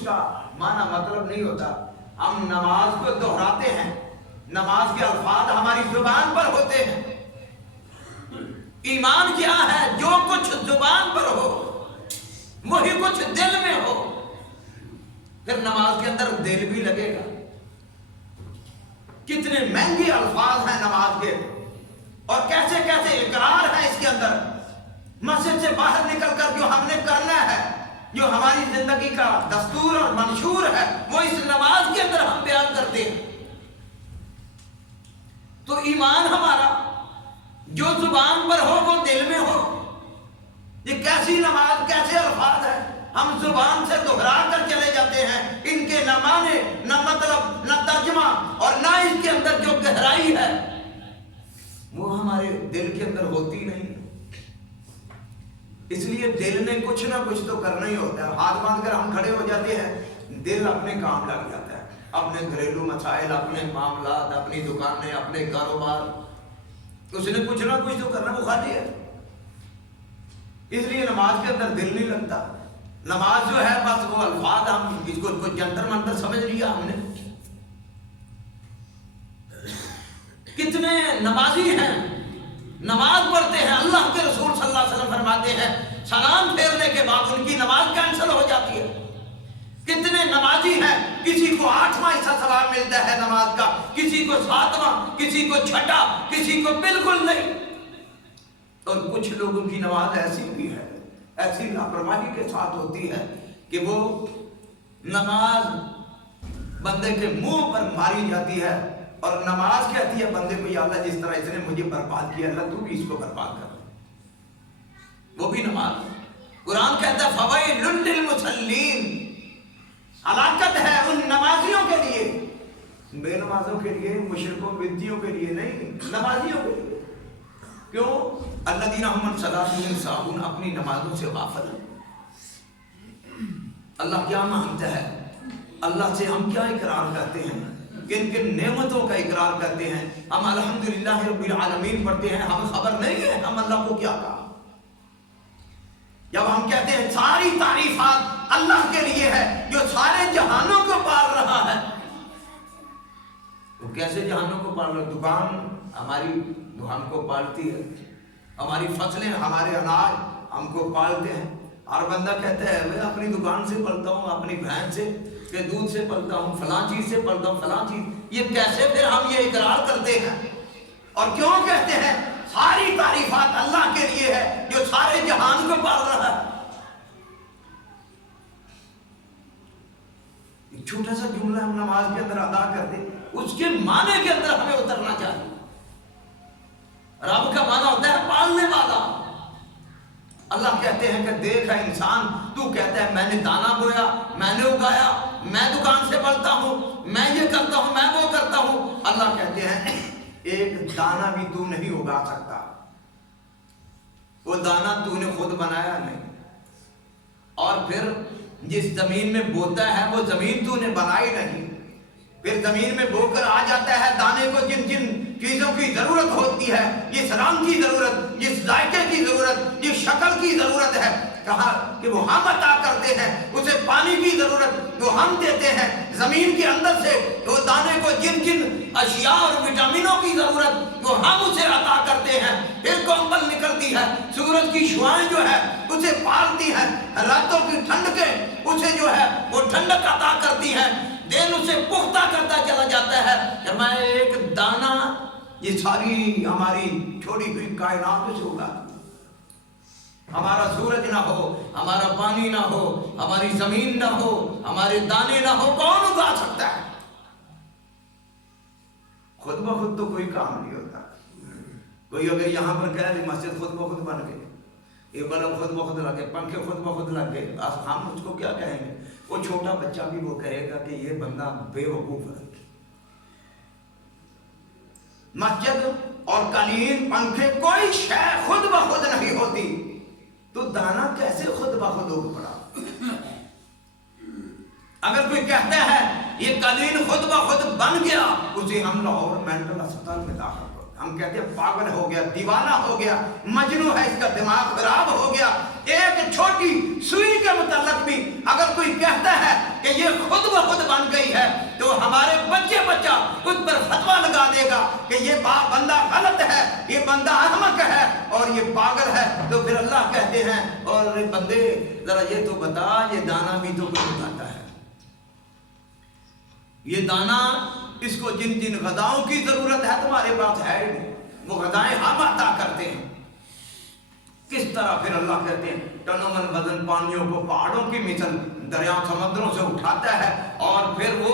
اس کا معنی مطلب نہیں ہوتا. ہم نماز کو دہراتے ہیں, نماز کے الفاظ ہماری زبان پر ہوتے ہیں. ایمان کیا ہے؟ جو کچھ زبان پر ہو وہی کچھ دل میں ہو. پھر نماز کے اندر دل بھی لگے گا. کتنے مہنگے الفاظ ہیں نماز کے, اور کیسے کیسے اقرار ہے اس کے اندر. مسجد سے باہر نکل کر جو ہم نے کرنا ہے, جو ہماری زندگی کا دستور اور منشور ہے, وہ اس نماز کے اندر ہم بیان کرتے ہیں. تو ایمان ہمارا جو زبان پر ہو وہ دل میں ہو. یہ کیسی نماز, کیسے الفاظ ہے, ہم زبان سے دہرا کر چلے جاتے ہیں. ان کے نہ معنی, نہ مطلب, نہ ترجمہ, اور نہ اس کے اندر جو گہرائی ہے وہ ہمارے دل کے اندر ہوتی نہیں. اس لیے دل نے کچھ نہ کچھ تو کرنا ہی ہوتا ہے. ہاتھ باندھ کر ہم کھڑے ہو جاتے ہیں, دل اپنے کام لگ جاتا ہے, اپنے گھریلو مسائل, اپنے معاملات, اپنی دکانیں, اپنے کاروبار. اس نے کچھ نہ کچھ تو کرنا, وہ خالی ہے. اس لیے نماز کے اندر دل نہیں لگتا. نماز جو ہے بس وہ الفاظ, ہم اس کو جنتر منتر سمجھ لیا ہم نے. کتنے نمازی ہیں نماز پڑھتے ہیں, اللہ کے رسول صلی اللہ علیہ وسلم فرماتے ہیں سلام پھیرنے کے بعد ان کی نماز کینسل ہو جاتی ہے. کتنے نمازی ہیں, کسی کو 8واں حصہ ثواب ملتا ہے نماز کا, کسی کو 7واں, کسی کو 6, کسی کو بالکل نہیں. اور کچھ لوگوں کی نماز ایسی بھی ہے, ایسی لاپرواہی کے ساتھ ہوتی ہے کہ وہ نماز بندے کے منہ پر ماری جاتی ہے, اور نماز کہتی ہے بندے کو یا اللہ جس طرح اس نے مجھے برباد کیا, اللہ تو بھی اس کو برباد کر. وہ بھی نماز. قرآن کہتا ہے فویل للمصلین, ہلاکت ہے ان نمازیوں کے لیے. بے نمازوں کے لیے, مشرکوں بدعتیوں کے لیے نہیں, نمازیوں کے لیے. کیوں؟ الذین هم عن صلاتهم ساہون, اپنی نمازوں سے غافل ہیں. اللہ کیا مانگتا ہے, اللہ سے ہم کیا اقرار کرتے ہیں, کن کن نعمتوں کا اقرار کرتے ہیں. ہم الحمدللہ رب العالمین پڑھتے ہیں, ہمیں خبر نہیں ہے ہم اللہ کو کیا کہا. جب ہم کہتے ہیں ساری تعریفات اللہ کے لیے ہے جو سارے جہانوں کو پال رہا ہے, وہ کیسے جہانوں کو پال رہا ہے؟ دکان ہماری ہم کو پالتی ہے, ہماری فصلیں, ہمارے اناج ہم کو پالتے ہیں. ہر بندہ کہتا ہے میں اپنی دکان سے پلتا ہوں, اپنی بہن سے کہ دودھ سے پلتا ہوں, فلاں چیز سے پلتا ہوں, فلاں چیز. یہ کیسے پھر ہم یہ اقرار کرتے ہیں, اور کیوں کہتے ہیں ساری تعریفات اللہ کے لیے ہے جو سارے جہان کو پال رہا ہے. ایک چھوٹا سا جملہ ہم نماز کے اندر ادا کر دیں, اس کے معنی کے اندر ہمیں اترنا چاہیے. رب کا معنی ہوتا ہے پالنے والا. اللہ کہتے ہیں کہ دیکھ انسان, تو کہتا ہے میں نے دانا بویا, میں نے اگایا, میں دکان سے پلتا ہوں, میں یہ کرتا ہوں, میں وہ کرتا ہوں. اللہ کہتے ہیں ایک دانا بھی تو نہیں اگا سکتا, وہ دانا تو نے خود بنایا نہیں. اور پھر جس زمین میں بوتا ہے وہ زمین تو نے بنائی نہیں. پھر زمین میں بو کر آ جاتا ہے دانے کو جن جن چیزوں کی ضرورت ہوتی ہے, جس رنگ کی ضرورت, جس ذائقے کی ضرورت, جس شکل کی ضرورت ہے, کہا کہ وہ ہم عطا کرتے ہیں. اسے پانی کی ضرورت وہ ہم دیتے ہیں. زمین کے اندر سے وہ دانے کو جن جن اشیاء اور وٹامنوں کی ضرورت وہ ہم اسے عطا کرتے ہیں. پھر کمبل نکلتی ہے, سورج کی شعاعیں جو ہے اسے پالتی ہیں, راتوں کی ٹھنڈکیں اسے جو ہے وہ ٹھنڈک عطا کرتی ہیں, دن اسے پختہ کرتا چلا جاتا ہے. کہ میں ایک دانہ, یہ ساری ہماری چھوڑی ہوئی کائنات سے ہوگا. ہمارا سورج نہ ہو, ہمارا پانی نہ ہو, ہماری زمین نہ ہو, ہمارے دانے نہ ہو, کون اگا سکتا ہے؟ خود بخود تو کوئی کام نہیں ہوتا. کوئی اگر یہاں پر کہہ دے مسجد خود بخود بن گئی, یہ بلب خود بخود لگے, پنکھے خود بخود لگ گئے, ہم اس کو کیا کہیں گے؟ وہ چھوٹا بچہ بھی وہ کہے گا کہ یہ بندہ بے وقوف ہے. مسجد اور قالین, پنکھے, کوئی شے خود بخود نہیں ہوتی, تو دانا کیسے خود بخود اگ پڑا؟ اگر کوئی کہتا ہے یہ قالین خود بخود بن گیا, اسے ہم لاہور مینٹل اسپتال میں داخل کرتے, ہم کہتے ہیں پاگل ہو گیا, دیوانہ ہو گیا, مجنون ہے, اس کا دماغ خراب ہو گیا. ایک چھوٹی سوئی کے متعلق بھی اگر کوئی کہتا ہے کہ کہ یہ خود بخود بن گئی ہے تو ہمارے بچہ اس پر فتویٰ لگا دے گا کہ یہ بندہ غلط ہے، یہ بندہ احمق ہے اور یہ پاگل ہے، تو پھر اللہ کہتے ہیں اور بندے ذرا یہ تو بتا، یہ دانا بھی تو کوئی اگاتا ہے، یہ دانا اس کو جن جن غذاؤں کی ضرورت ہے تمہارے پاس ہے ہی نہیں، وہ غذائیں ہم عطا کرتے ہیں۔ کس طرح پھر اللہ کہتے ہیں ٹنوں من وزن پانیوں کو پہاڑوں کی مثل دریا سمندروں سے اٹھاتا ہے اور پھر وہ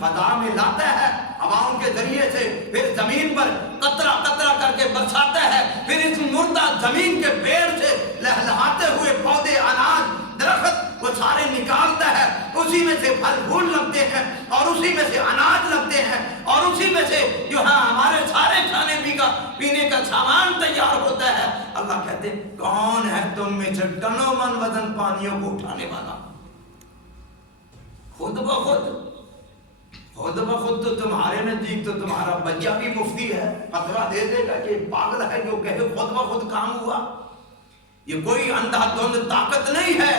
فضا میں لاتا ہے ہواؤں کے ذریعے سے، پھر زمین پر قطرہ قطرہ کر کے برساتا ہے، پھر اس مردہ زمین کے پیڑ سے لہلہاتے ہوئے پودے، اناج، درخت وہ سارے نکالتا ہے، اسی میں سے پھل پھول لگتے ہیں اور اسی میں سے اناج لگتے ہیں اور اسی میں سے جو ہمارے سارے کھانے پینے کا سامان تیار ہوتا ہے۔ اللہ کہتے ہیں کون ہے تم میں سے ٹنوں من وزن پانیوں کو اٹھانے والا؟ خود بخود تو تمہارے نزدیک تو تمہارا بچہ بھی مفتی ہے، فتویٰ دے دے گا کہ پاگل ہے جو کہے خود بخود کام ہوا۔ یہ کوئی اندھا دھند طاقت نہیں ہے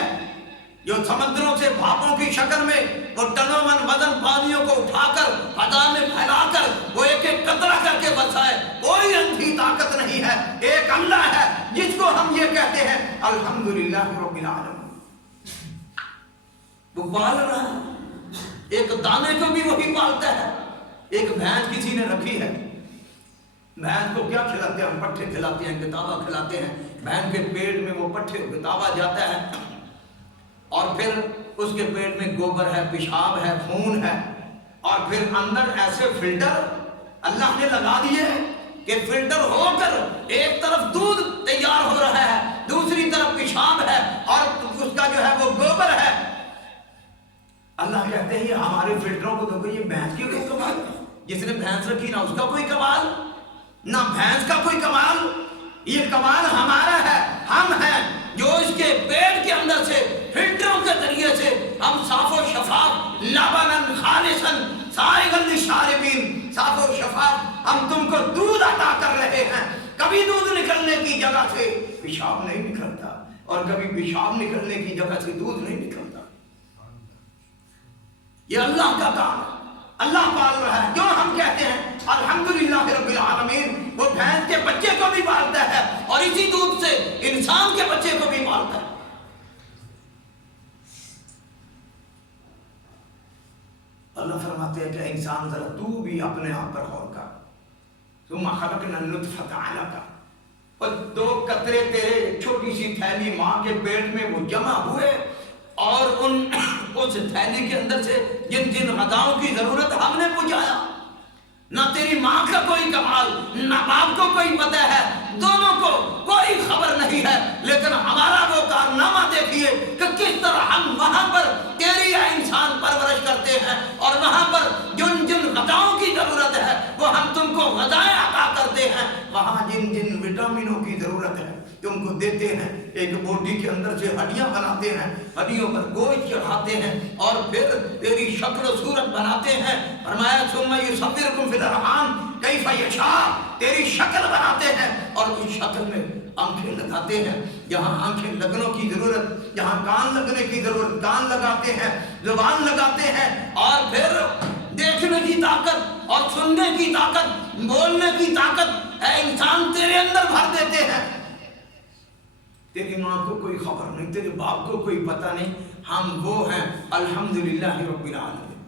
جو سمندروں سے بھاپوں کی شکل میں اور ٹنوں من وزن پانیوں کو اٹھا کر فضا میں پھیلا کر وہ ایک ایک قطرہ کر کے برسائے۔ کوئی اندھی طاقت نہیں ہے، ایک اللہ ہے جس کو ہم یہ کہتے ہیں الحمدللہ رب العالمین۔ وہ پال رہا ہے، ایک دانے کو بھی وہی پالتا ہے۔ ایک بھینس کسی نے رکھی ہے، بھینس کو کیا کھلاتے ہیں؟ ہم پٹھے کھلاتے ہیں، گتاوا کھلاتے ہیں، بھینس کے پیٹ میں وہ پٹھے گتاوا جاتا ہے اور پھر اس کے پیٹ میں گوبر ہے، پیشاب ہے، خون ہے اور پھر اندر ایسے فلٹر اللہ نے لگا دیے کہ فلٹر ہو کر ایک طرف دودھ تیار ہو رہا ہے، دوسری طرف پیشاب ہے اور اس کا جو ہے وہ گوبر ہے۔ اللہ کہتے ہیں یہ ہمارے فلٹروں کو دیکھو، یہ بھینس کی کوئی کمال، جس نے بھینس رکھی نہ اس کا کوئی کمال، نہ بھینس کا کوئی کمال، یہ کمال ہمارا ہے۔ ہم ہیں جو اس کے پیٹ کے اندر سے فلٹروں کے ذریعے سے ہم صاف و شفاف لبناً خالصاً سائغاً للشاربین، صاف و شفاف ہم تم کو دودھ عطا کر رہے ہیں۔ کبھی دودھ نکلنے کی جگہ سے پیشاب نہیں نکلتا اور کبھی پیشاب نکلنے کی جگہ سے دودھ نہیں نکلتا۔ یہ اللہ کا کام ہے، اللہ پال رہا ہے۔ جو ہم کہتے ہیں الحمدللہ رب العالمین، وہ بھینس کے بچے کو بھی پالتا ہے اور اسی دودھ سے انسان کے بچے کو بھی پالتا ہے۔ اللہ فرماتے ہیں کہ انسان ذرا تو بھی اپنے آپ پر غور کر، ثم خلقنا النطفۃ علقۃ، اور دو قطرے تیرے چھوٹی سی تھیلی ماں کے پیٹ میں وہ جمع ہوئے اور اس تھیلی کے اندر سے جن جن غذاؤں کی ضرورت ہم نے پہنچایا۔ نہ تیری ماں کا کوئی کمال، نہ باپ کو کوئی پتہ ہے، دونوں کو کوئی خبر نہیں ہے، لیکن ہمارا وہ کارنامہ دیکھیے کہ کس طرح ہم وہاں پر تیری یا انسان پرورش کرتے ہیں اور وہاں پر جن جن غذاؤں کی ضرورت ہے وہ ہم تم کو غذائیں عطا کرتے ہیں، وہاں جن جن وٹامنوں کی ضرورت ہے تم کو دیتے ہیں۔ ایک بوٹی کے اندر سے ہڈیاں بناتے ہیں، ہڈیوں پر گوشت چڑھاتے ہیں اور پھر تیری شکل و صورت بناتے ہیں۔ فرمایا ثم یصورکم فی الارحام کیف یشاء، تیری شکل بناتے ہیں اور اس شکل میں آنکھیں لگاتے ہیں، جہاں آنکھیں لگنوں کی ضرورت، جہاں کان لگنے کی ضرورت کان لگاتے ہیں، زبان لگاتے ہیں اور پھر دیکھنے کی طاقت اور سننے کی طاقت، بولنے کی طاقت اے انسان تیرے اندر بھر دیتے ہیں۔ تیری ماں کو کوئی خبر نہیں، تیرے باپ کو کوئی پتہ نہیں، ہم وہ ہیں الحمدللہ رب العالمین۔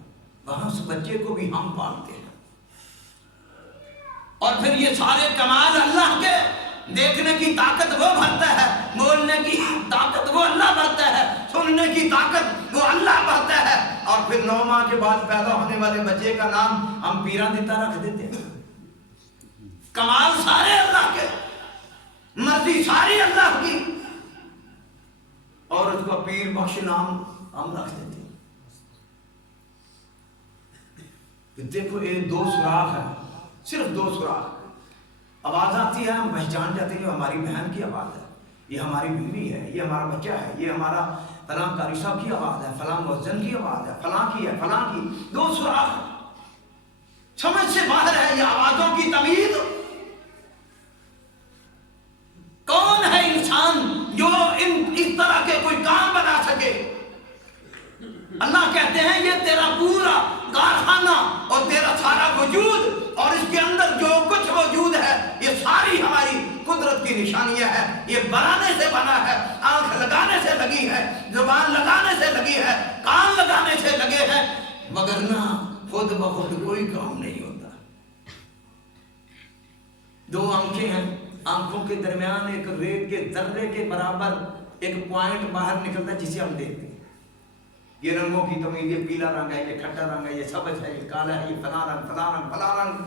وہاں اس بچے کو بھی ہم پالتے ہیں اور پھر یہ سارے کمال اللہ کے، دیکھنے کی طاقت وہ بھرتا ہے، بولنے کی طاقت وہ اللہ بھرتا ہے، سننے کی طاقت وہ اللہ بھرتا ہے اور پھر 9 ماہ کے بعد پیدا ہونے والے بچے کا نام ہم پیراں دیتا رکھ دیتے ہیں۔ کمال سارے اللہ کے، مرضی ساری اللہ کی اور اس کا پیر بخش نام ہم رکھ دیتے ہیں۔ دیکھو یہ 2 سوراخ ہے، صرف 2 سوراخ، آواز آتی ہے ہم پہچان جاتے ہیں یہ ہماری بہن کی آواز ہے، یہ ہماری بیوی ہے، یہ ہمارا بچہ ہے، یہ ہمارا فلاں قاری صاحب کی آواز ہے، فلاں مؤذن کی آواز ہے، فلاں کی ہے، فلاں کی۔ 2 سوراخ سمجھ سے باہر ہے یہ آوازوں کی تمیز۔ کون ہے انسان جو اس طرح کے کوئی کام بنا سکے؟ اللہ کہتے ہیں یہ تیرا پورا کارخانہ اور تیرا سارا وجود اور اس کے اندر جو کچھ موجود ہے یہ ساری ہماری قدرت کی نشانیاں ہے. یہ بنانے سے بنا ہے, آنکھ لگانے سے لگی ہے, زبان لگانے سے لگی ہے, کان لگانے سے لگے ہیں, مگر نہ خود بخود کوئی کام نہیں ہوتا. دو آنکھیں ہیں, آنکھوں کے درمیان ایک ریت کے ذرے کے برابر ایک پوائنٹ باہر نکلتا ہے جسے ہم دیکھتے ہیں. یہ رنگوں کی تمیز, یہ پیلا رنگ ہے, یہ کھٹا رنگ ہے, یہ سبز ہے, یہ کالا ہے, یہ فلاں رنگ فلاں رنگ فلاں رنگ.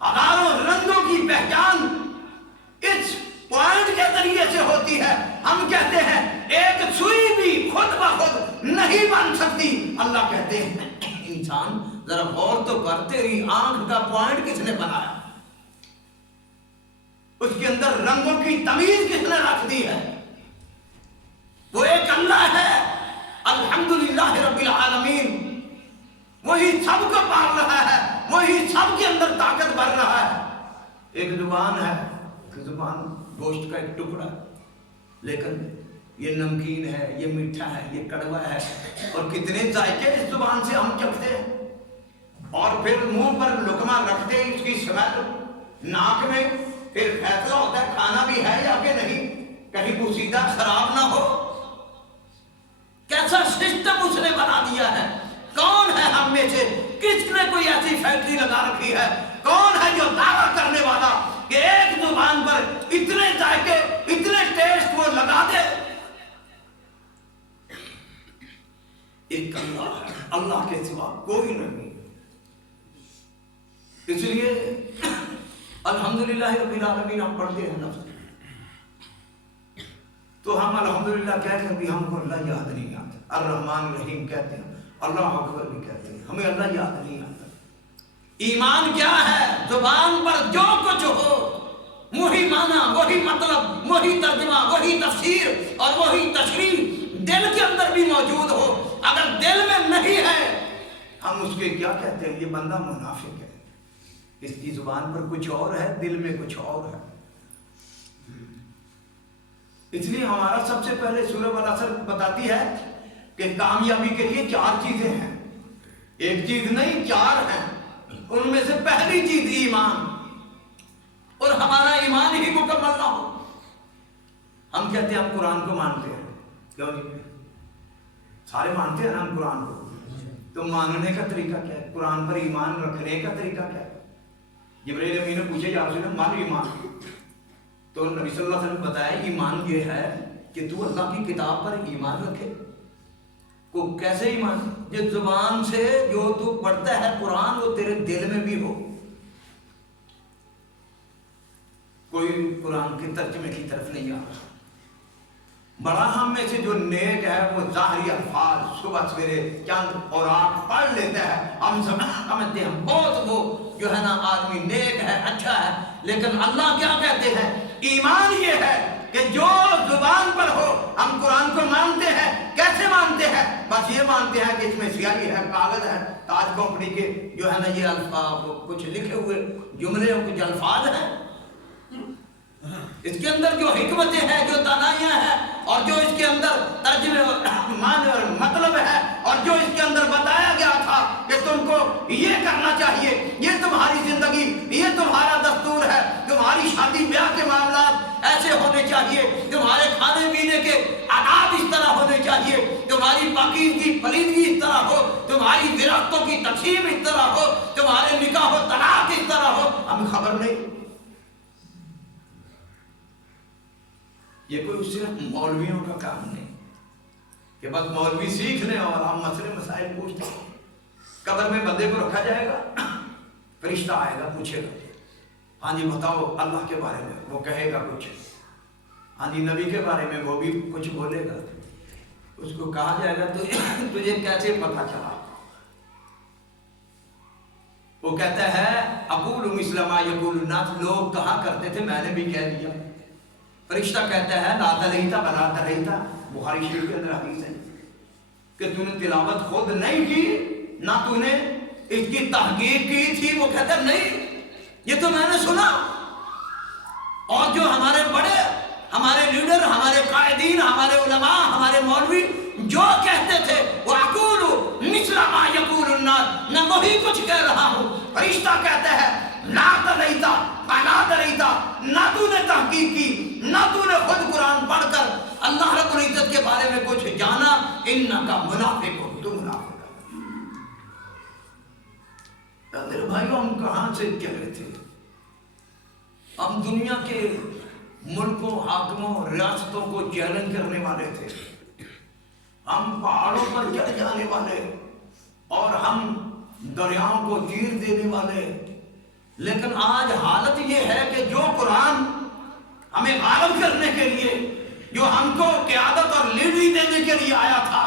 ہزاروں رنگوں کی پہچان اس پوائنٹ کے ذریعے سے ہوتی ہے. ہم کہتے ہیں ایک سوئی بھی خود بخود نہیں بن سکتی. اللہ کہتے ہیں انسان ذرا غور تو کر, تیری آنکھ کا پوائنٹ کس نے بنایا؟ اس کے اندر رنگوں کی تمیز کس نے رکھ دی ہے؟ وہ ایک اللہ ہے الحمدللہ رب العالمین. وہی سب کو پال رہا ہے, وہی سب کے اندر طاقت بھر رہا ہے. ایک زبان ہے, زبان گوشت کا ایک ٹکڑا, لیکن یہ نمکین ہے, یہ میٹھا ہے, یہ کڑوا ہے, اور کتنے ذائقے اس زبان سے ہم چکھتے ہیں. اور پھر منہ پر لقمہ رکھتے اس کی سمیل ناک میں, پھر فیصلہ ہوتا ہے کھانا بھی ہے یا کہ نہیں, کہیں پوسیدہ خراب نہ ہو. کیسا سسٹم اس نے بنا دیا ہے. کون ہے ہم میں سے, کس نے کوئی ایسی فیکٹری لگا رکھی ہے؟ کون ہے جو دعویٰ کرنے والا کہ ایک زبان پر اتنے ذائقے اتنے ٹیسٹ وہ لگا دے؟ ایک اللہ ہے, اللہ کے سوا کوئی نہیں. اس لیے الحمدللہ رب العالمین ہم پڑھتے ہیں لفظ تو ہم الحمدللہ کہہ کر بھی ہم کو اللہ یاد نہیں آتا. الرحمن الرحیم کہتے ہیں, اللہ اکبر بھی کہتے ہیں, ہمیں اللہ یاد نہیں آتا. ایمان کیا ہے؟ زبان پر جو کچھ ہو وہی معنی, وہی مطلب, وہی ترجمہ, وہی تفسیر اور وہی تشریح دل کے اندر بھی موجود ہو. اگر دل میں نہیں ہے ہم اس کے کیا کہتے ہیں؟ یہ بندہ منافق ہے. اس کی زبان پر کچھ اور ہے, دل میں کچھ اور ہے. اس لیے ہمارا سب سے پہلے سورہ والعصر بتاتی ہے کہ کامیابی کے لیے 4 چیزیں ہیں. ایک چیز نہیں, 4 ہیں. ان میں سے پہلی چیز ایمان, اور ہمارا ایمان ہی مکمل نہ ہو. ہم کہتے ہیں ہم قرآن کو مانتے ہیں, کیوں نہیں؟ سارے مانتے ہیں نا ہم قرآن کو. تو ماننے کا طریقہ کیا ہے؟ قرآن پر ایمان رکھنے کا طریقہ کیا ہے؟ جبرائیل امین نے پوچھے یا رسول اللہ مان ایمان, تو نبی صلی اللہ علیہ وسلم نے بتایا ایمان یہ ہے کہ تو اللہ کی کتاب پر ایمان رکھے. کو کیسے ایمان؟ جس زبان سے جو تو پڑھتا ہے قرآن وہ تیرے دل میں بھی ہو. کوئی قرآن کے ترجمے کی طرف نہیں آ رہا. بڑا ہم میں سے جو نیک ہے وہ ظاہری الفاظ صبح سویرے چند اور آنکھ پڑھ لیتا ہے, ہم سمجھتے ہیں بہت وہ جو ہے نا آدمی نیک ہے, اچھا ہے. لیکن اللہ کیا کہتے ہیں؟ ایمان یہ ہے کہ جو زبان پر ہو ہم قرآن کو مانتے ہیں. کیسے مانتے ہیں؟ بس یہ مانتے ہیں کہ اس میں سیاہی ہے, کاغذ ہے, تاج کمپنی کے جو ہے نا یہ الفاظ کچھ لکھے ہوئے جملے اور کچھ الفاظ ہیں. اس کے اندر جو حکمتیں ہیں, جو دانائیاں ہیں, اور جو اس کے اندر ترجمے معنی اور مطلب ہے, اور جو اس کے اندر بتایا گیا تھا کہ تم کو یہ کرنا چاہیے, یہ تمہاری زندگی, یہ تمہارا دستور ہے, تمہاری شادی بیاہ کے معاملات ایسے ہونے چاہیے, تمہارے کھانے پینے کے آداب اس طرح ہونے چاہیے, تمہاری پاکیزگی پلیدگی اس طرح ہو, تمہاری وراثتوں کی تقسیم اس طرح ہو, تمہارے نکاح و طلاق اس طرح ہو. ہمیں خبر نہیں. یہ کوئی صرف مولویوں کا کام نہیں کہ بس مولوی سیکھ لیں اور ہم مسئلے مسائل پوچھتے ہیں. قبر میں بندے کو رکھا جائے گا, فرشتہ آئے گا, پوچھے گا ہاں جی بتاؤ اللہ کے بارے میں, وہ کہے گا کچھ, ہاں جی نبی کے بارے میں وہ بھی کچھ بولے گا. اس کو کہا جائے گا تو تجھے کیسے پتہ چلا؟ وہ کہتا ہے اقول مثل ما یقول الناس, لوگ کہا کرتے تھے میں نے بھی کہہ دیا. فرشتہ کہتا ہے لا تلیتا بلا تلیتا, بخاری شریف کے اندر حدیث ہے کہ تو نے تلاوت خود نہیں کی نہ تو نے اس کی تحقیق کی تھی. وہ کہتا ہے نہیں, یہ تو میں نے سنا. اور جو ہمارے بڑے, ہمارے لیڈر, ہمارے قائدین, ہمارے علماء, ہمارے مولوی جو کہتے تھے وہ اقول مثل ما فرشتہ کہتا ہے لا دریتا الا دریتا، نہ تو نے تحقیق کی، نہ تو نے خود قرآن پڑھ کر اللہ رب العزت کے بارے میں کچھ جانا، انکا منافق ہو، تو منافق ہے۔ میرے بھائیوں، ہم کہاں سے چلے تھے؟ ہم دنیا کے ملکوں، حاکموں، ریاستوں کو چیلنج کرنے والے تھے، ہم پہاڑوں پر چڑھ جانے والے، اور ہم دریاؤں کو چیر دینے والے۔ لیکن آج حالت یہ ہے کہ جو قرآن ہمیں غالب کرنے کے لیے، جو ہم کو قیادت اور لیڈری دینے کے لیے آیا تھا،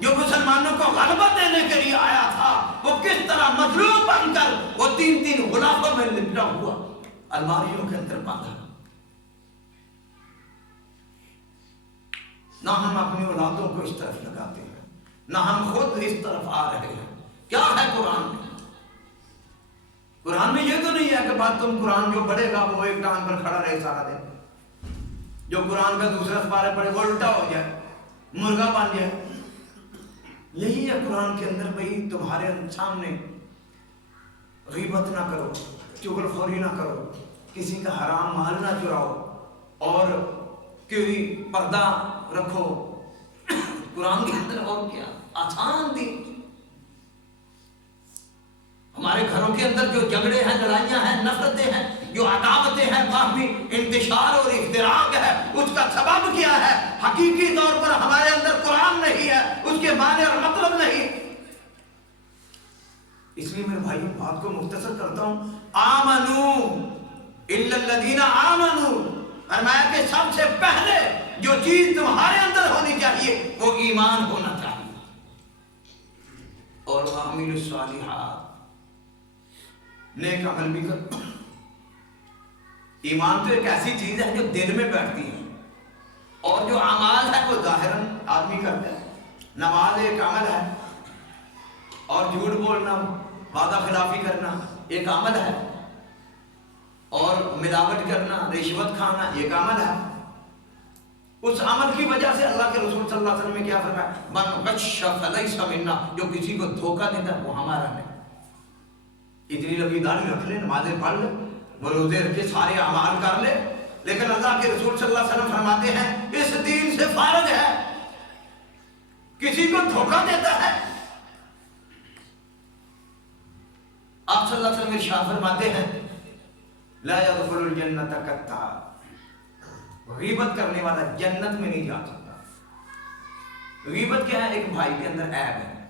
جو مسلمانوں کو غلبہ دینے کے لیے آیا تھا، وہ کس طرح مظلوم بن کر وہ تین غلافوں میں لپٹا ہوا الماریوں کے اندر باندھا۔ نہ ہم اپنی اولادوں کو اس طرف لگاتے ہیں، نہ ہم خود اس طرف آ رہے ہیں۔ کیا ہے قرآن میں؟ قرآن میں یہ تو نہیں ہے کہ بات تم قرآن جو پڑھے گا وہ ایک ٹانگ پر کھڑا رہے سارا دن، جو قرآن کا دوسرا سپارہ پڑھے وہ الٹا ہو جائے، مرغا بن جائے۔ یہی ہے قرآن کے اندر، بھئی تمہارے سامنے غیبت نہ کرو، چغل خوری نہ کرو، کسی کا حرام مال نہ چراؤ، اور کوئی پردہ رکھو۔ قرآن کے اندر اور کیا آسان دی۔ ہمارے گھروں کے اندر جو جھگڑے ہیں، لڑائیاں ہیں، نفرتیں ہیں، جو عداوتیں ہیں، باہمی انتشار اور افتراق ہے، اس کا سبب کیا ہے؟ حقیقی طور پر ہمارے اندر قرآن نہیں ہے، اس کے معنی اور مطلب نہیں۔ اس لیے میرے بھائیوں بات کو مختصر کرتا ہوں، آمنو الا الذین آمنو، فرمایا کہ سب سے پہلے جو چیز تمہارے اندر ہونی چاہیے وہ ایمان ہونا چاہیے، اور وعملوا الصالحات، نیک عمل بھی کرو۔ ایمان تو ایک ایسی چیز ہے جو دل میں بیٹھتی ہے، اور جو اعمال ہے وہ ظاہراً آدمی کرتا ہے۔ نماز ایک عمل ہے، اور جھوٹ بولنا، وعدہ خلافی کرنا ایک عمل ہے، اور ملاوٹ کرنا، رشوت کھانا ایک عمل ہے۔ اس عمل کی وجہ سے اللہ کے رسول صلی اللہ علیہ وسلم نے کیا فرمایا؟ من غش فلیس منا، جو کسی کو دھوکہ دیتا ہے وہ ہمارا نہیں۔ اتنی لمبی داڑھی رکھ لے، نمازیں پڑھ لے، وہ روزے رکھے، سارے اعمال کر لے، لیکن اللہ کے رسول صلی اللہ علیہ وسلم فرماتے ہیں اس دین سے فارغ ہے، کسی کو دھوکہ دیتا ہے۔ آپ صلی اللہ علیہ وسلم ارشاد فرماتے ہیں لا يدخل الجنت قطع، غیبت کرنے والا جنت میں نہیں جا سکتا۔ غیبت کیا ہے؟ ایک بھائی کے اندر عیب ہے،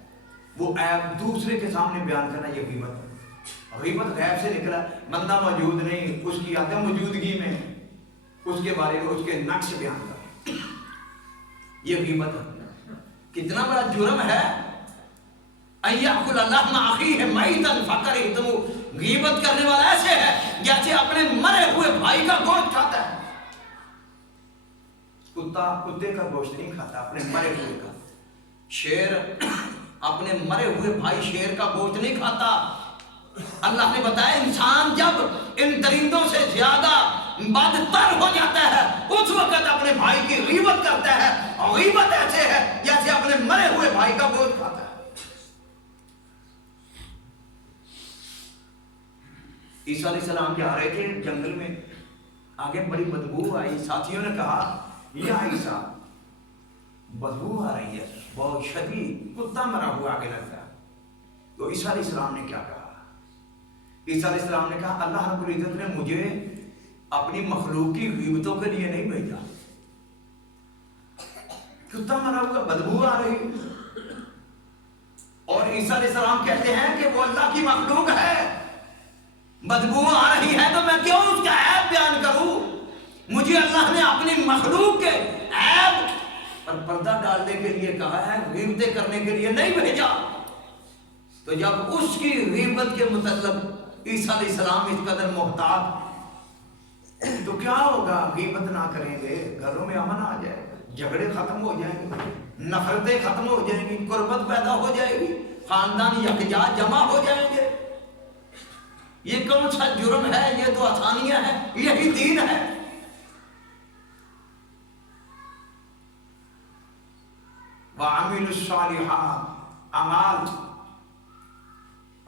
وہ عیب دوسرے کے سامنے بیان کرنا، یہ غیبت ہے۔ غیبت غیب سے نکلا، بندہ موجود نہیں، اس کی عدم موجودگی میں اس کے بارے میں اس کے نقش بیان کر، یہ غیبت ہے۔ کتنا بڑا جرم ہے ان یأکل لحم اخیہ میتا فکرہتموہ، غیبت کرنے والا ایسے ہے جیسے اپنے مرے ہوئے بھائی کا گوشت کھاتا ہے۔ کتا کتے کا گوشت نہیں کھاتا، اپنے مرے ہوئے کا۔ شیر اپنے مرے ہوئے بھائی شیر کا گوشت نہیں کھاتا۔ اللہ نے بتایا انسان جب ان درندوں سے زیادہ بدتر ہو جاتا ہے اس وقت اپنے بھائی کی غیبت کرتا ہے، اور غیبت ایسے ہے جیسے اپنے مرے ہوئے بھائی کا گوشت کھاتا ہے۔ عیسیٰ علیہ السلام جا رہے تھے جنگل میں، آگے بڑی بدبو آئی، ساتھیوں نے کہا یا عیسیٰ بدبو آ رہی ہے بہت شدید، کتا مرا ہوا آگے لگتا ہے۔ تو عیسیٰ علیہ السلام نے کیا کہا؟ عیسیٰ علیہ السلام نے کہا اللہ رب العزت نے مجھے اپنی مخلوق کی غیبتوں کے لیے نہیں بھیجا، کتا مرا ہوا بدبو آ رہی۔ اور عیسیٰ علیہ السلام کہتے ہیں کہ وہ اللہ کی مخلوق ہے، بدبو آ رہی ہے تو میں کیوں اس کا عیب بیان کروں؟ مجھے اللہ نے اپنی مخلوق کے عیب پر پردہ ڈالنے کے لیے کہا ہے، غیبتیں کرنے کے لیے نہیں بھیجا۔ تو جب اس کی غیبت کے متعلق عیسیٰ علیہ السلام اس قدر محتاط، تو کیا ہوگا؟ غیبت نہ کریں گے، گھروں میں امن آ جائے گا، جھگڑے ختم ہو جائیں گے، نفرتیں ختم ہو جائیں گی، قربت پیدا ہو جائے گی، خاندان یکجا جمع ہو جائیں گے۔ یہ کون سا جرم ہے؟ یہ تو آسانیاں ہیں، یہی دین ہے۔ وَعَمِلُوا الصَّالِحَاتِ، اعمال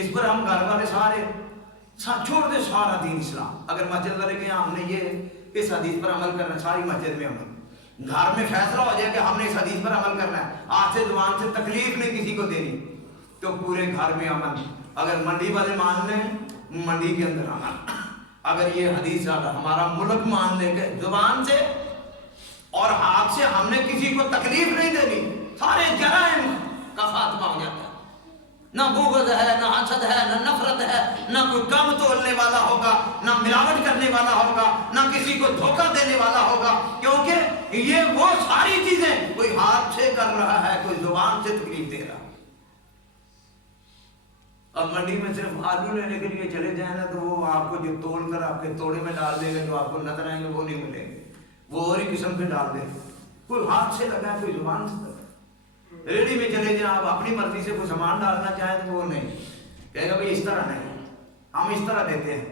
اس پر ہم گھر والے سارے چھوڑ دے سارا دین اسلام. اگر مسجد والے کہ ہم نے یہ اس حدیث پر عمل کرنا ہے، ساری مسجد میں عمل، گھر میں فیصلہ ہو جائے کہ ہم نے اس حدیث پر عمل کرنا ہے، آج سے زبان سے تکلیف نہیں کسی کو دینی، تو پورے گھر میں عمل. اگر منڈی والے مان لیں منڈی کے اندر عمل. اگر یہ حدیث ہمارا ملک مان لے کہ زبان سے اور ہاتھ سے ہم نے کسی کو تکلیف نہیں دینی، سارے جرائم کا خاتمہ ہو جاتا ہے. نہ بغض ہے، نہ حسد ہے، نہ نفرت ہے، نہ کوئی کم تولنے والا ہوگا، نہ ملاوٹ کرنے والا ہوگا، نہ کسی کو دھوکہ دینے والا ہوگا. کیونکہ یہ وہ ساری چیزیں کوئی ہاتھ سے کر رہا ہے، کوئی زبان سے تکلیف دے رہا ہے. اب منڈی میں صرف آلو لینے کے لیے چلے جائیں نا تو وہ آپ کو جو تول کر آپ کے توڑے میں ڈال دے گا، جو آپ کو نظر آئیں گے وہ نہیں ملیں گے، وہ اور ہی قسم کے ڈال دے گا. کوئی ہاتھ سے لگا ہے، کوئی زبان سے لگا ہے. ریڈی میں چلے جائیں، آپ اپنی مرضی سے کوئی سامان ڈالنا چاہیں تو وہ نہیں کہے گا بھائی اس طرح نہیں، ہم اس طرح دیتے ہیں.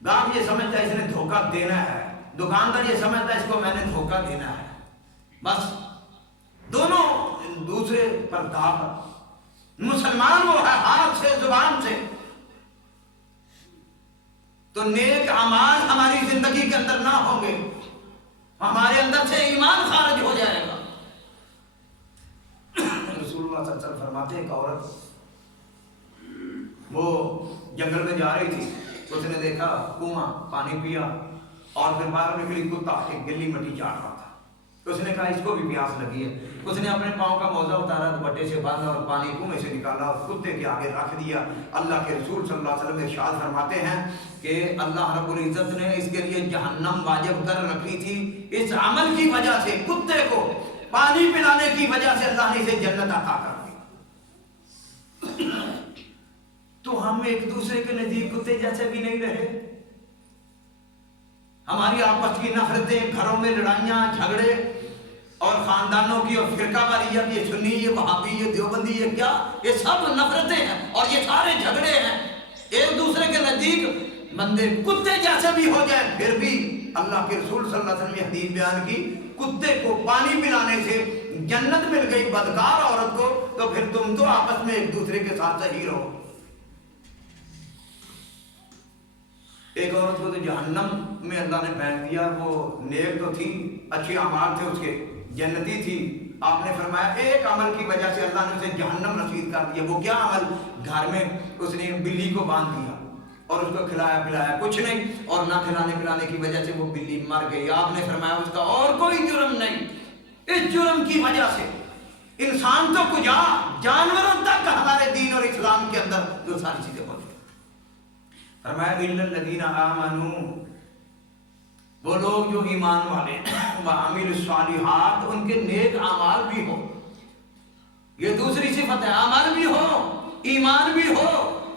گاہک یہ سمجھتا ہے اس نے دھوکہ دینا ہے، دکاندار یہ سمجھتا ہے اس کو میں نے دھوکہ دینا ہے. بس دونوں دوسرے پر داغ. مسلمان وہ ہے ہاتھ سے زبان سے. تو نیک اعمال ہماری زندگی کے اندر نہ ہوں گے، ہمارے اندر سے ایمان خارج ہو جائے گا. رسول اللہ صلی اللہ علیہ وسلم فرماتے ہیں ایک عورت وہ جنگل میں جا رہی تھی، اس نے دیکھا کنواں، پانی پیا اور پھر باہر نکلی، کتا ایک گلی مٹی چاٹ رہا تھا. تو اس نے کہا اس کو بھی پیاس لگی ہے. اس نے اپنے پاؤں کا موزہ اتارا، دوپٹے سے باندھا اور پانی کنویں سے نکالا اور کتے کے آگے رکھ دیا. اللہ کے رسول صلی اللہ علیہ وسلم ارشاد فرماتے ہیں کہ اللہ رب العزت نے اس کے لیے جہنم واجب کر رکھی تھی. اس عمل کی وجہ سے، کتے کو پانی پلانے کی وجہ سے اللہ نے اسے جنت عطا کر دی. تو ہم ایک دوسرے کے نزدیک کتے جیسے بھی نہیں رہے. ہماری آپس کی نفرتیں، گھروں میں لڑائیاں جھگڑے اور خاندانوں کی اور فرقہ واریت، یہ سنی، یہ وہابی، یہ دیوبندی، یہ کیا، یہ سب نفرتیں ہیں اور یہ سارے جھگڑے ہیں. ایک دوسرے کے نزدیک بندے کتے جیسے بھی ہو جائیں، پھر بھی اللہ کے رسول صلی اللہ علیہ وسلم نے حدیث بیان کی کتے کو پانی پلانے سے جنت مل گئی بدکار عورت کو، تو پھر تم تو آپس میں ایک دوسرے کے ساتھ صحیح رہو. ایک عورت کو تو جہنم میں اللہ نے پھینک دیا. وہ نیک تو تھی، اچھے اعمال تھے اس کے، جنتی تھی. آپ نے فرمایا ایک عمل کی وجہ سے اللہ نے اسے جہنم نصیب کر دیا. وہ کیا عمل؟ گھر میں اس نے بلی کو باندھ دیا اور اس کو کھلایا پلایا کچھ نہیں، اور نہ کھلانے پلانے کی وجہ سے وہ بلی مر گئی. آپ نے فرمایا اس کا اور کوئی جرم نہیں. اس جرم کی وجہ سے انسان تو کجا جانوروں تک ہمارے دین اور اسلام کے اندر جو ساری چیزیں ہوتی ہیں. فرمایا الا الذین آمنوا، وہ لوگ جو ایمان والے وعملوا الصالحات، ان کے نیک اعمال بھی ہو. یہ دوسری صفت ہے، عمل بھی ہو، ایمان بھی ہو.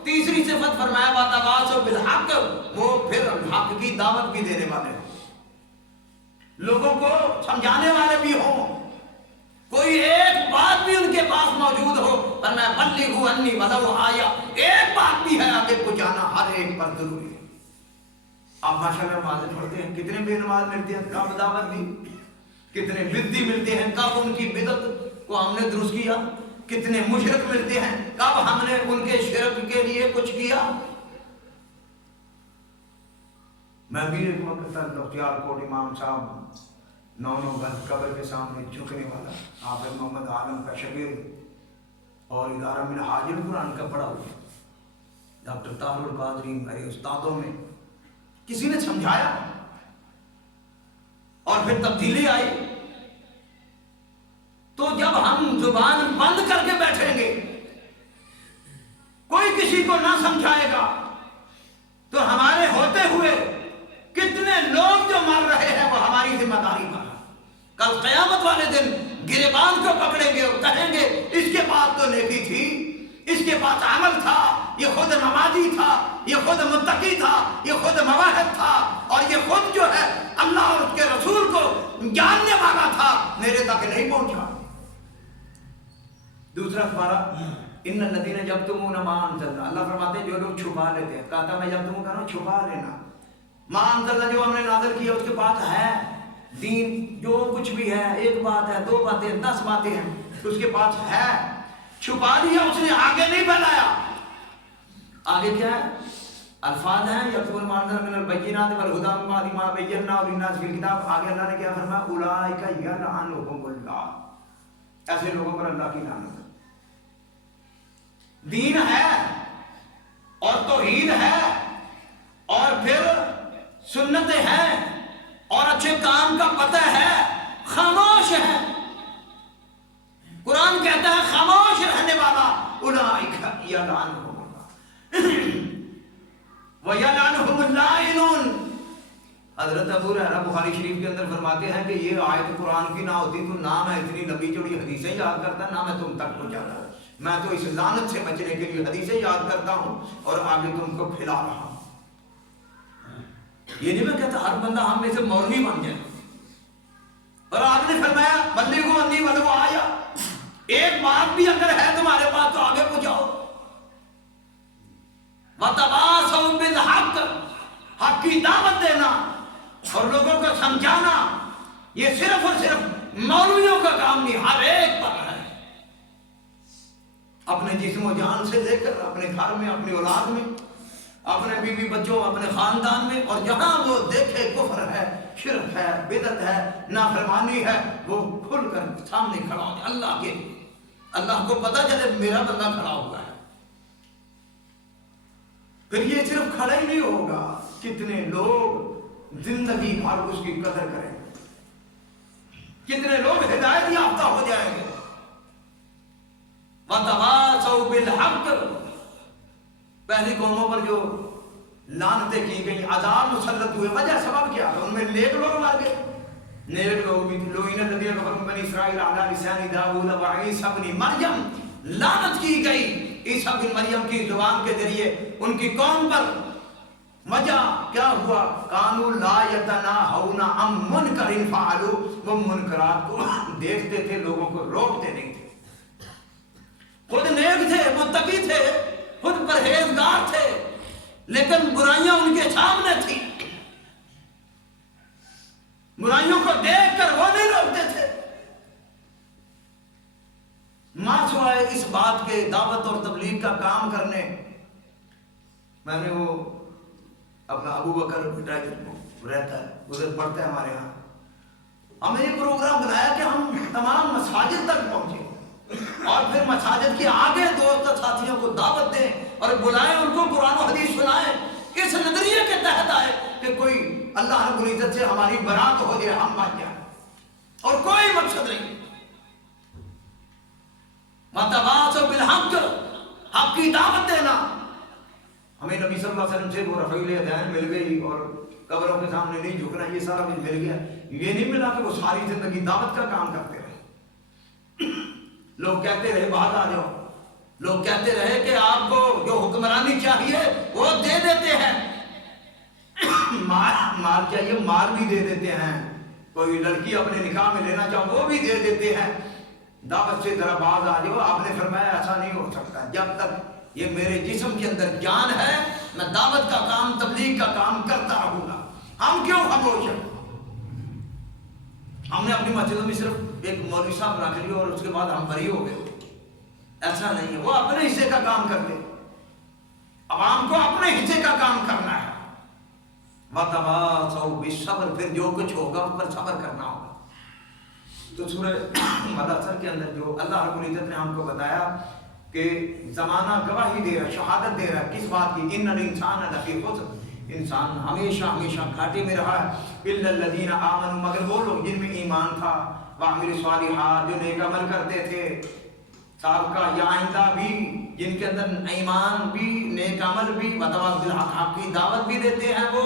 تیسری صفت فرمایا وتواصوا بالحق، وہ پھر حق کی دعوت بھی دینے والے ہوں، لوگوں کو سمجھانے والے بھی ہوں. کوئی ایک بات بھی ان کے پاس موجود ہو، فرمایا بلغوا عنی ولو آیہ، ایک بات بھی ہے آگے پہنچانا ہر ایک پر ضروری ہے. آپ ماشاءاللہ نمازیں پڑھتے ہیں، کتنے بے نماز ملتے ہیں کب دعوت دی، کتنے بدعتی ملتے ہیں کب ان کی بدعت کو ہم نے درست کیا، کتنے مشرک ملتے ہیں کب ہم نے ان کے شرک کے لیے کچھ کیا. میں بھی ایک وقت تک بختیار کوٹ امام صاحب 9 گز قبر کے سامنے جھکنے والا، حافظ محمد عالم کا شاگرد اور ادارہ منہاج القرآن کا پڑھا ہوا، ڈاکٹر طاہر القادری میرے استادوں میں. کسی نے سمجھایا اور پھر تبدیلی آئی. تو جب ہم زبان بند کر کے بیٹھیں گے، کوئی کسی کو نہ سمجھائے گا، تو ہمارے ہوتے ہوئے کتنے لوگ جو مر رہے ہیں وہ ہماری ذمہ داری پر. کل قیامت والے دن گریبان کو پکڑیں گے اور کہیں گے اس کے پاس تو نیکی تھی، اس کے پاس عمل تھا، یہ خود نمازی تھا، یہ خود متقی تھا، یہ خود موحد تھا، اور یہ خود جو ہے اللہ اور اس کے رسول کو جاننے والا تھا، میرے تک نہیں پہنچا. دوسرا پارا ان الذین یکتمون ما انزلنا، اللہ فرماتے ہیں جو لوگ چھپا لیتے ہیں، کہتا میں یکتمون کہنا چھپا لینا، ما انزلنا جو ہم نے نازل کیا اس کے پاس ہے دین، جو کچھ بھی ہے، ایک بات ہے، 2 باتیں 10 باتیں ہیں، اس کے پاس ہے، چھپا لیا، اس نے آگے نہیں پھیلایا. آگے کیا ہے الفاظ ہیں یکتبون ما انزلنا من البینات والہدی من بعد ما بیناہ للناس فی الکتاب. آگے اللہ نے کیا فرمایا اولئک یلعنہم اللہ، ایسے لوگوں پر اللہ کی لعنت. دین ہے اور توحید ہے اور پھر سنتیں ہیں اور اچھے کام کا پتہ ہے، خاموش ہے. قرآن کہتا ہے خاموش رہنے والا اولئک یلعنہم اللہ وَيَلْعَنُهُمُ اللَّاعِنُونَ. حضرت ابو ہریرہ بخاری شریف کے اندر فرماتے ہیں کہ یہ آیت قرآن کی نہ ہوتی تو نہ میں اتنی لمبی چوڑی حدیثیں یاد کرتا، نہ میں تم تک پہنچاتا. میں تو اس لعنت سے بچنے کے لیے حدیثیں یاد کرتا ہوں اور آگے تم کو پھیلا رہا ہوں. یہ نہیں میں کہتا ہر بندہ ہم میں سے مولوی بن جائے، اور آپ نے فرمایا بلغوا عنی ولو آیہ، ایک بات بھی اگر ہے تمہارے پاس تو آگے پہنچاؤ. وَتَوَاصَوْا بِالْحَقِّ، حق کی دعوت دینا اور لوگوں کو سمجھانا، یہ صرف اور صرف مولویوں کا کام نہیں، ہر ایک پر ہے. اپنے جسم و جان سے لے کر اپنے گھر میں، اپنی اولاد میں، اپنے بیوی بچوں، اپنے خاندان میں، اور جہاں وہ دیکھے کفر ہے، شرک ہے، بدعت ہے، نافرمانی ہے، وہ کھل کر سامنے کھڑا ہو جائے. اللہ کے اللہ کو پتہ چلے میرا بندہ کھڑا ہوا ہے. پھر یہ صرف کھڑا ہی نہیں ہوگا، کتنے لوگ زندگی بھر اس کی قدر کریں گے، کتنے لوگ ہدایت یافتہ ہو جائیں گے. وَتَوَاصَوْا بِالْحَقِّ، پہلی قوموں پر جو لعنتیں کی گئی، عذاب مسلط ہوئے، وجہ سبب کیا تھا؟ ان میں نیک لوگ مر گئے. نیک لوگ بھی لوئین الذین کفروا من بنی اسرائیل علی لسان داؤد وعیسی ابن مریم، لعنت کی گئی عیسیٰ بن مریم کی زبان کے ذریعے ان کی قوم پر. وجہ کیا ہوا؟ کانوا لا یتناہون عن منکر فعلوا، وہ منکرات کو دیکھتے تھے، لوگوں کو روکتے نہیں تھے. خود نیک تھے، متقی تھے، خود پرہیزگار تھے، لیکن برائیاں ان کے سامنے تھی، برائیوں کو دیکھ کر وہ نہیں روکتے تھے. ماں سوائے اس بات کے دعوت اور تبلیغ کا کام کرنے، میں نے وہ اپنا ابو بکر بیٹا رہتا ہے ادھر پڑھتا ہے ہمارے یہاں، ہم نے یہ پروگرام بنایا کہ ہم تمام مساجد تک پہنچے اور پھر مساجد کے آگے دوست ساتھیوں کو دعوت دیں اور بلائیں، ان کو قرآن و حدیث سنائیں. اس نظریے کے تحت آئے کہ کوئی اللہ رب العزت سے ہماری برات ہو جائے، ہم بچ جائیں، اور کوئی مقصد نہیں. وَتَوَاصَوْا بِالْحَقِّ، حق کی دعوت دینا. ہمیں نبی صلی اللہ علیہ وسلم سے وہ رفیع الیدین مل گئی اور قبروں کے سامنے نہیں جھکنا، یہ سارا کچھ مل گیا. یہ نہیں ملا کہ وہ ساری زندگی دعوت کا کام کرتے رہے. لوگ کہتے رہے بھاگ آ جاؤ، لوگ کہتے رہے کہ آپ کو جو حکمرانی چاہیے وہ دے دیتے ہیں، مال چاہیے مال بھی دے دیتے ہیں، کوئی لڑکی اپنے نکاح میں لینا چاہو وہ بھی دے دیتے ہیں. دعوت سے ذرا باز آ جاؤ. آپ نے فرمایا ایسا نہیں ہو سکتا، جب تک یہ میرے جسم کے اندر جان ہے میں دعوت کا کام، تبلیغ کا کام کرتا رہوں گا. ہم کیوں خاموش ہیں؟ ہم نے اپنی مسجدوں میں صرف ایک مولوی صاحب رکھ لیا اور اس کے بعد ہم بری ہو گئے. ایسا نہیں ہے، وہ اپنے حصے کا کام کرتے، عوام کو اپنے حصے کا کام کرنا ہے. وَتَوَاصَوْا بِالصَّبْرِ، پھر جو کچھ ہوگا اس پر صبر کرنا ہوگا. تو سورہ مدثر کے اندر جو اللہ رب العزت نے ہم کو بتایا کہ زمانہ گواہی دے رہا، شہادت دے رہا ہے کس بات کی؟ ان الانسان لفی خسر، انسان ہمیشہ ہمیشہ گھاٹے میں رہا ہے. الا الذین آمنوا، مگر وہ لوگ جن میں ایمان تھا، وعملوا الصالحات، جو نیک عمل کرتے تھے سابقہ یا آئندہ بھی، جن کے اندر ایمان بھی نیک عمل بھی، وتواصوا بالحق، حق کی دعوت بھی دیتے ہیں وہ،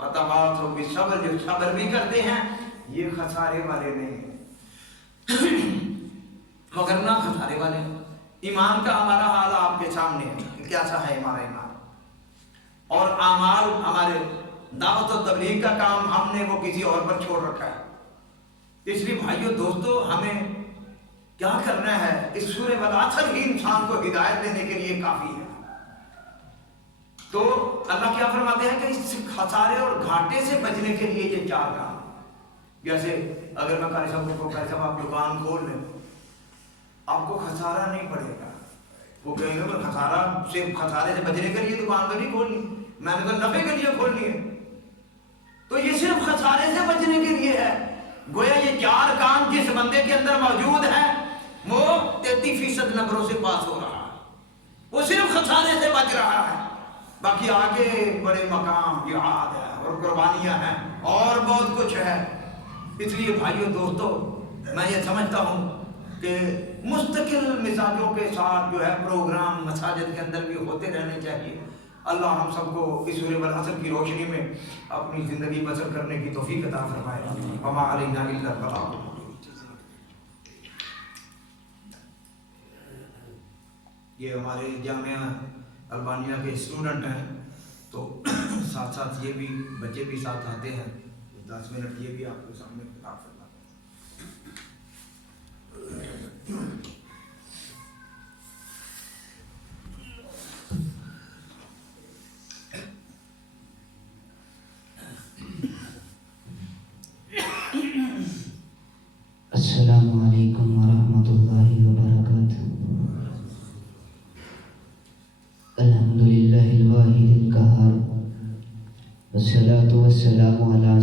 وتواصوا بالصبر، جو صبر بھی کرتے ہیں. یہ خسارے والے نہیں ہیں، مگر نہ خسارے والے. ایمان کا ہمارا حال آپ کے سامنے ہے کہ کیسا ہے ہمارا ایمان، اور اعمال ہمارے دعوت و تبلیغ کا کام ہم نے وہ کسی اور پر چھوڑ رکھا ہے. اس لیے بھائیو دوستو، ہمیں کیا کرنا ہے؟ اس سورہ والعصر ہی انسان کو ہدایت دینے کے لیے کافی ہے. تو اللہ کیا فرماتے ہیں کہ اس خسارے اور گھاٹے سے بچنے کے لیے یہ چار کام. جیسے اگر میں قاری صاحب کو قاری صاحب آپ دکان کھول لیں، آپ کو خسارہ نہیں پڑے گا، وہ کہیں گے پر خسارہ صرف خسارے سے بچنے کے لیے دکان تو نہیں کھولنی، میں نے تو نفع کے لیے کھولنی ہے. تو یہ صرف خسارے سے بچنے کے لیے ہے. گویا یہ 4 کام جس بندے کے اندر موجود ہیں وہ 33% نمبروں سے پاس ہو رہا ہے، وہ صرف خسارے سے بچ رہا ہے. باقی آگے بڑے مقام جہاد ہے اور قربانیاں ہیں اور بہت کچھ ہے. اس لیے بھائیو دوستو میں یہ سمجھتا ہوں کہ مستقل مزاجوں کے ساتھ جو ہے پروگرام مساجد کے اندر بھی ہوتے رہنے چاہیے. اللہ ہم سب کو اس سورہ والعصر کی روشنی میں اپنی زندگی بسر کرنے کی توفیق عطا فرمائے. وما علینا الا البلاغ. یہ ہمارے جامعہ البانیہ کے اسٹوڈنٹ ہیں تو ساتھ ساتھ یہ بھی بچے بھی ساتھ آتے ہیں. 10 منٹ یہ بھی آپ کے سامنے خطاب فرماتے ہیں. السلام علیکم ورحمۃ اللہ وبرکاتہ. الحمد للہ الواحد القہار والصلاة والسلام علی